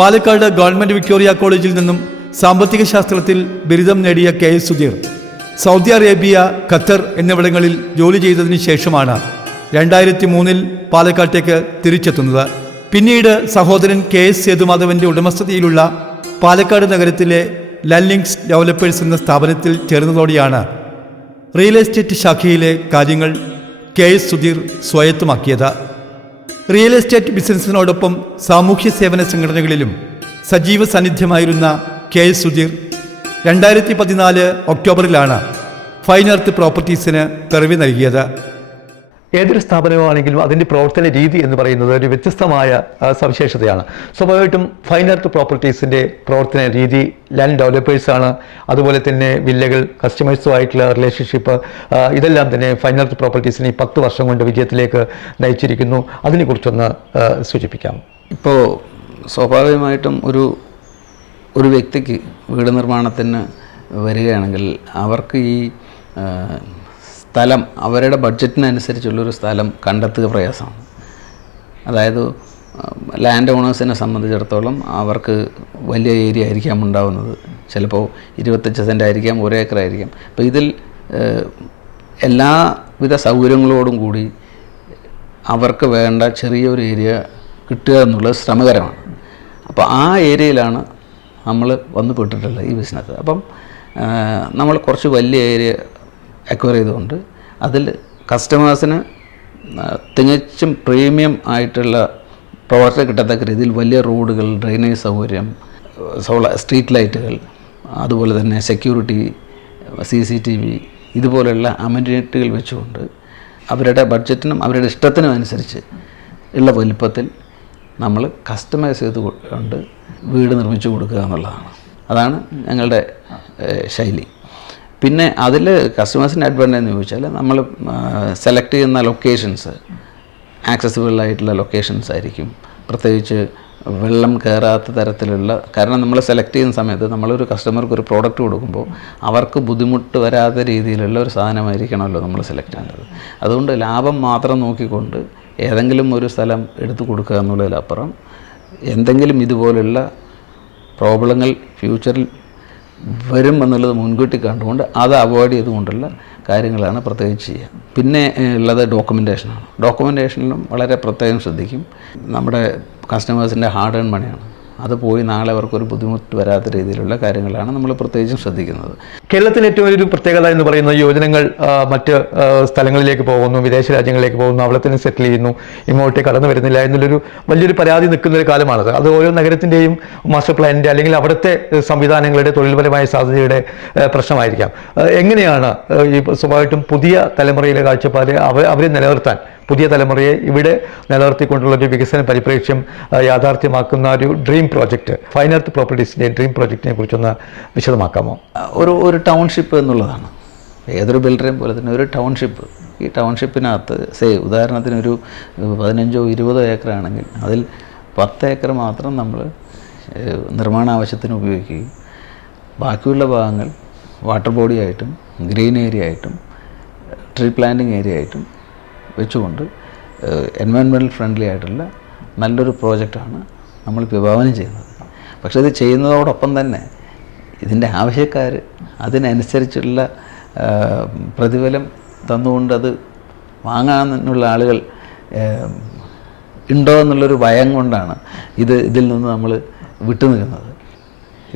പാലക്കാട് ഗവൺമെൻറ് വിക്ടോറിയ കോളേജിൽ നിന്നും സാമ്പത്തിക ശാസ്ത്രത്തിൽ ബിരുദം നേടിയ KS Sudheer Saudi Arabia, Qatar എന്നിവിടങ്ങളിൽ ജോലി ചെയ്തതിന് ശേഷമാണ് 2003 പാലക്കാട്ടേക്ക് തിരിച്ചെത്തുന്നത്. പിന്നീട് സഹോദരൻ KS സേതുമാധവൻ്റെ ഉടമസ്ഥതയിലുള്ള പാലക്കാട് നഗരത്തിലെ ലൻലിങ്ക്സ് ഡെവലപ്പേഴ്സ് എന്ന സ്ഥാപനത്തിൽ ചേർന്നതോടെയാണ് റിയൽ എസ്റ്റേറ്റ് ശാഖയിലെ കാര്യങ്ങൾ KS സുധീർ സ്വായത്തമാക്കിയത്. റിയൽ എസ്റ്റേറ്റ് ബിസിനസ്സിനോടൊപ്പം സാമൂഹ്യ സേവന സംഘടനകളിലും സജീവ സാന്നിധ്യമായിരുന്ന KS സുധീർ 2014 ഒക്ടോബറിലാണ് ഫൈൻ എർത്ത് പ്രോപ്പർട്ടീസിന് പിറവി നൽകിയത്. ഏതൊരു സ്ഥാപനമാണെങ്കിലും അതിൻ്റെ പ്രവർത്തന രീതി എന്ന് പറയുന്നത് ഒരു വ്യത്യസ്തമായ സവിശേഷതയാണ്. സ്വാഭാവികമായിട്ടും ഫൈൻ എർത്ത് പ്രോപ്പർട്ടീസിൻ്റെ പ്രവർത്തന രീതി ലാൻഡ് ഡെവലപ്പേഴ്സാണ്, അതുപോലെ തന്നെ വില്ലകൾ, കസ്റ്റമേഴ്സുമായിട്ടുള്ള റിലേഷൻഷിപ്പ്, ഇതെല്ലാം തന്നെ ഫൈൻ എർത്ത് പ്രോപ്പർട്ടീസിനെ 10 വർഷം കൊണ്ട് വിജയത്തിലേക്ക് നയിച്ചിരിക്കുന്നു. അതിനെക്കുറിച്ചൊന്ന് സൂചിപ്പിക്കാം. ഇപ്പോൾ സ്വാഭാവികമായിട്ടും ഒരു വ്യക്തിക്ക് വീട് നിർമ്മാണത്തിന് വരികയാണെങ്കിൽ അവർക്ക് ഈ സ്ഥലം അവരുടെ ബഡ്ജറ്റിനനുസരിച്ചുള്ളൊരു സ്ഥലം കണ്ടെത്തുക പ്രയാസമാണ്. അതായത് ലാൻഡ് ഓണേഴ്സിനെ സംബന്ധിച്ചിടത്തോളം അവർക്ക് വലിയ ഏരിയ ആയിരിക്കാം ഉണ്ടാവുന്നത്, ചിലപ്പോൾ 25 സെൻറ്റ് ആയിരിക്കാം, 1 ഏക്കർ ആയിരിക്കാം. അപ്പോൾ ഇതിൽ എല്ലാവിധ സൗകര്യങ്ങളോടും കൂടി അവർക്ക് വേണ്ട ചെറിയൊരു ഏരിയ കിട്ടുക എന്നുള്ളത് ശ്രമകരമാണ്. അപ്പോൾ ആ ഏരിയയിലാണ് നമ്മൾ വന്നു പെട്ടിട്ടുള്ളത് ഈ ബിസിനസ്. അപ്പം നമ്മൾ കുറച്ച് വലിയ ഏരിയ അക്വയർ ചെയ്തുകൊണ്ട് അതിൽ കസ്റ്റമേഴ്സിന് തികച്ചും പ്രീമിയം ആയിട്ടുള്ള പ്രവർത്തനം കിട്ടത്തക്ക രീതിയിൽ വലിയ റോഡുകൾ, ഡ്രെയിനേജ് സൗകര്യം, സ്ട്രീറ്റ് ലൈറ്റുകൾ, അതുപോലെ തന്നെ സെക്യൂരിറ്റി, CCTV, ഇതുപോലെയുള്ള അമനിറ്റികൾ വെച്ചുകൊണ്ട് അവരുടെ ബഡ്ജറ്റിനും അവരുടെ ഇഷ്ടത്തിനും അനുസരിച്ച് ഉള്ള വലിപ്പത്തിൽ നമ്മൾ കസ്റ്റമൈസ് ചെയ്തുകൊണ്ട് വീട് നിർമ്മിച്ചു കൊടുക്കുക എന്നുള്ളതാണ്. അതാണ് ഞങ്ങളുടെ ശൈലി. പിന്നെ അതിൽ കസ്റ്റമേഴ്സിൻ്റെ അഡ്വാൻറ്റേജ് എന്ന് ചോദിച്ചാൽ നമ്മൾ സെലക്ട് ചെയ്യുന്ന ലൊക്കേഷൻസ് ആക്സസിബിളായിട്ടുള്ള ലൊക്കേഷൻസ് ആയിരിക്കും. പ്രത്യേകിച്ച് വെള്ളം കയറാത്ത തരത്തിലുള്ള, കാരണം നമ്മൾ സെലക്ട് ചെയ്യുന്ന സമയത്ത് നമ്മളൊരു കസ്റ്റമർക്ക് ഒരു പ്രോഡക്റ്റ് കൊടുക്കുമ്പോൾ അവർക്ക് ബുദ്ധിമുട്ട് വരാത്ത രീതിയിലുള്ള ഒരു സാധനമായിരിക്കണമല്ലോ നമ്മൾ സെലക്ട് ചെയ്യേണ്ടത്. അതുകൊണ്ട് ലാഭം മാത്രം നോക്കിക്കൊണ്ട് ഏതെങ്കിലും ഒരു സ്ഥലം എടുത്തു കൊടുക്കുക എന്നുള്ളതിലപ്പുറം എന്തെങ്കിലും ഇതുപോലുള്ള പ്രോബ്ലങ്ങൾ ഫ്യൂച്ചറിൽ വരും എന്നുള്ളത് മുൻകൂട്ടി കണ്ടുകൊണ്ട് അത് അവോയ്ഡ് ചെയ്തുകൊണ്ടുള്ള കാര്യങ്ങളാണ് പ്രത്യേകിച്ച് ചെയ്യുക. പിന്നെ ഉള്ളത് ഡോക്യുമെൻറ്റേഷനാണ്. ഡോക്യുമെൻറ്റേഷനിലും വളരെ പ്രത്യേകം ശ്രദ്ധിക്കും. നമ്മുടെ കസ്റ്റമേഴ്സിൻ്റെ ഹാർഡ് ഏൺ മണിയാണ്. അത് പോയി നാളെ അവർക്കൊരു ബുദ്ധിമുട്ട് വരാത്ത രീതിയിലുള്ള കാര്യങ്ങളാണ് നമ്മൾ പ്രത്യേകിച്ചും ശ്രദ്ധിക്കുന്നത്. കേരളത്തിന് ഏറ്റവും ഒരു പ്രത്യേകത എന്ന് പറയുന്നത് യുവജനങ്ങൾ മറ്റ് സ്ഥലങ്ങളിലേക്ക് പോകുന്നു, വിദേശ രാജ്യങ്ങളിലേക്ക് പോകുന്നു, അവിടെ തന്നെ സെറ്റിൽ ചെയ്യുന്നു, ഇങ്ങോട്ടേക്ക് കടന്നു വരുന്നില്ല എന്നുള്ളൊരു വലിയൊരു പരാതി നിൽക്കുന്ന ഒരു കാലമാണത്. അത് ഓരോ നഗരത്തിൻ്റെയും മാസ്റ്റർ പ്ലാനിൻ്റെ അല്ലെങ്കിൽ അവിടുത്തെ സംവിധാനങ്ങളുടെ തൊഴിൽപരമായ സാധ്യതയുടെ പ്രശ്നമായിരിക്കാം. എങ്ങനെയാണ് ഈ സ്വാഭാവികമായിട്ടും പുതിയ തലമുറയിലെ കാഴ്ചപ്പാട് അവരെ നിലനിർത്താൻ, പുതിയ തലമുറയെ ഇവിടെ നിലനിർത്തിക്കൊണ്ടുള്ള ഒരു വികസന പരിപ്രേക്ഷ്യം യാഥാർത്ഥ്യമാക്കുന്ന ഒരു ഡ്രീം പ്രോജക്റ്റ്, ഫൈൻ എർത്ത് പ്രോപ്പർട്ടീസിൻ്റെ ഡ്രീം പ്രോജക്റ്റിനെ കുറിച്ചൊന്ന് വിശദമാക്കാമോ? ഒരു ടൗൺഷിപ്പ് എന്നുള്ളതാണ് ഏതൊരു ബിൽഡറേയും പോലെ തന്നെ ഒരു ടൗൺഷിപ്പ്. ഈ ടൗൺഷിപ്പിനകത്ത് ഉദാഹരണത്തിന് ഒരു 15-20 ഏക്കർ ആണെങ്കിൽ അതിൽ 10 ഏക്കർ മാത്രം നമ്മൾ നിർമ്മാണ ആവശ്യത്തിന് ഉപയോഗിക്കുകയും ബാക്കിയുള്ള ഭാഗങ്ങൾ വാട്ടർ ബോഡി ആയിട്ടും ഗ്രീൻ ഏരിയ ആയിട്ടും ട്രീ പ്ലാന്റിംഗ് ഏരിയ ആയിട്ടും വെച്ചുകൊണ്ട് എൻവയോൺമെൻറ്റൽ ഫ്രണ്ട്ലി ആയിട്ടുള്ള നല്ലൊരു പ്രോജക്റ്റാണ് നമ്മൾ വിഭാവനം ചെയ്യുന്നത്. പക്ഷേ ഇത് ചെയ്യുന്നതോടൊപ്പം തന്നെ ഇതിൻ്റെ ആവശ്യക്കാർ അതിനനുസരിച്ചുള്ള പ്രതിഫലം തന്നുകൊണ്ട് അത് വാങ്ങാനുള്ള ആളുകൾ ഉണ്ടോ എന്നുള്ളൊരു ഭയം കൊണ്ടാണ് ഇതിൽ നിന്ന് നമ്മൾ വിട്ടുനിൽക്കുന്നത്.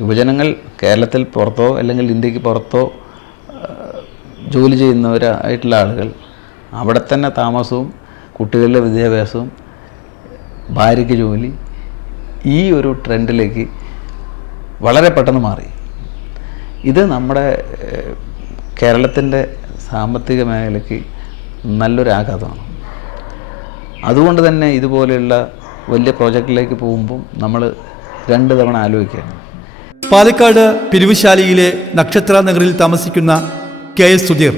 യുവജനങ്ങൾ കേരളത്തിൽ പുറത്തോ അല്ലെങ്കിൽ ഇന്ത്യക്ക് പുറത്തോ ജോലി ചെയ്യുന്നവരായിട്ടുള്ള ആളുകൾ അവിടെ തന്നെ താമസവും കുട്ടികളുടെ വിദ്യാഭ്യാസവും ഭാര്യയ്ക്ക് ജോലി, ഈ ഒരു ട്രെൻഡിലേക്ക് വളരെ പെട്ടെന്ന് മാറി. ഇത് നമ്മുടെ കേരളത്തിൻ്റെ സാമ്പത്തിക മേഖലയ്ക്ക് നല്ലൊരു ആഘാതമാണ്. അതുകൊണ്ട് തന്നെ ഇതുപോലെയുള്ള വലിയ പ്രോജക്റ്റിലേക്ക് പോകുമ്പോൾ നമ്മൾ 2 തവണ ആലോചിക്കുകയാണ്. പാലക്കാട് പിരിവുശാലിയിലെ നക്ഷത്ര നഗറിൽ താമസിക്കുന്ന KS സുധീർ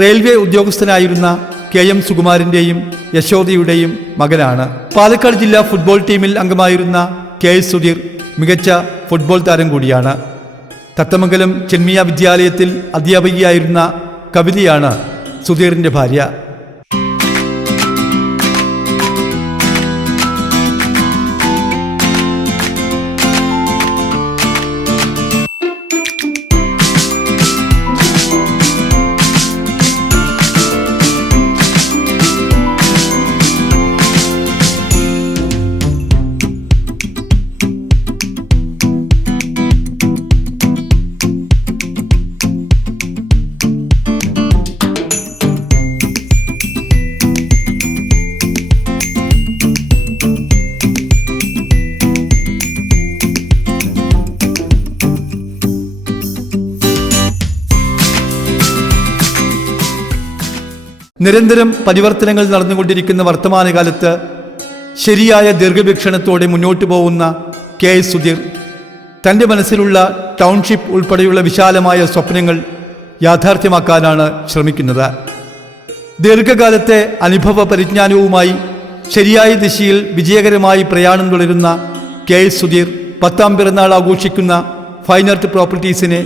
റെയിൽവേ ഉദ്യോഗസ്ഥനായിരുന്ന KM സുകുമാരൻ്റെയും യശോദയുടെയും മകനാണ്. പാലക്കാട് ജില്ലാ ഫുട്ബോൾ ടീമിൽ അംഗമായിരുന്ന KS സുധീർ മികച്ച ഫുട്ബോൾ താരം കൂടിയാണ്. തത്തമംഗലം ചെന്മിയ വിദ്യാലയത്തിൽ അധ്യാപികയായിരുന്ന കവിതയാണ് സുധീറിൻ്റെ ഭാര്യ. നിരന്തരം പരിവർത്തനങ്ങൾ നടന്നുകൊണ്ടിരിക്കുന്ന വർത്തമാനകാലത്ത് ശരിയായ ദീർഘവീക്ഷണത്തോടെ മുന്നോട്ടു പോകുന്ന KS സുധീർ തൻ്റെ മനസ്സിലുള്ള ടൗൺഷിപ്പ് ഉൾപ്പെടെയുള്ള വിശാലമായ സ്വപ്നങ്ങൾ യാഥാർത്ഥ്യമാക്കാനാണ് ശ്രമിക്കുന്നത്. ദീർഘകാലത്തെ അനുഭവ പരിജ്ഞാനവുമായി ശരിയായ ദിശയിൽ വിജയകരമായി പ്രയാണം തുടരുന്ന KS സുധീർ 10ാം പിറന്നാൾ ആഘോഷിക്കുന്ന ഫൈൻ എർത്ത് പ്രോപ്പർട്ടീസിനെ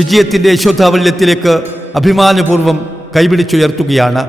വിജയത്തിൻ്റെ യശോധാവല്യത്തിലേക്ക് അഭിമാനപൂർവ്വം കൈപിടിച്ചുയർത്തുകയാണ്.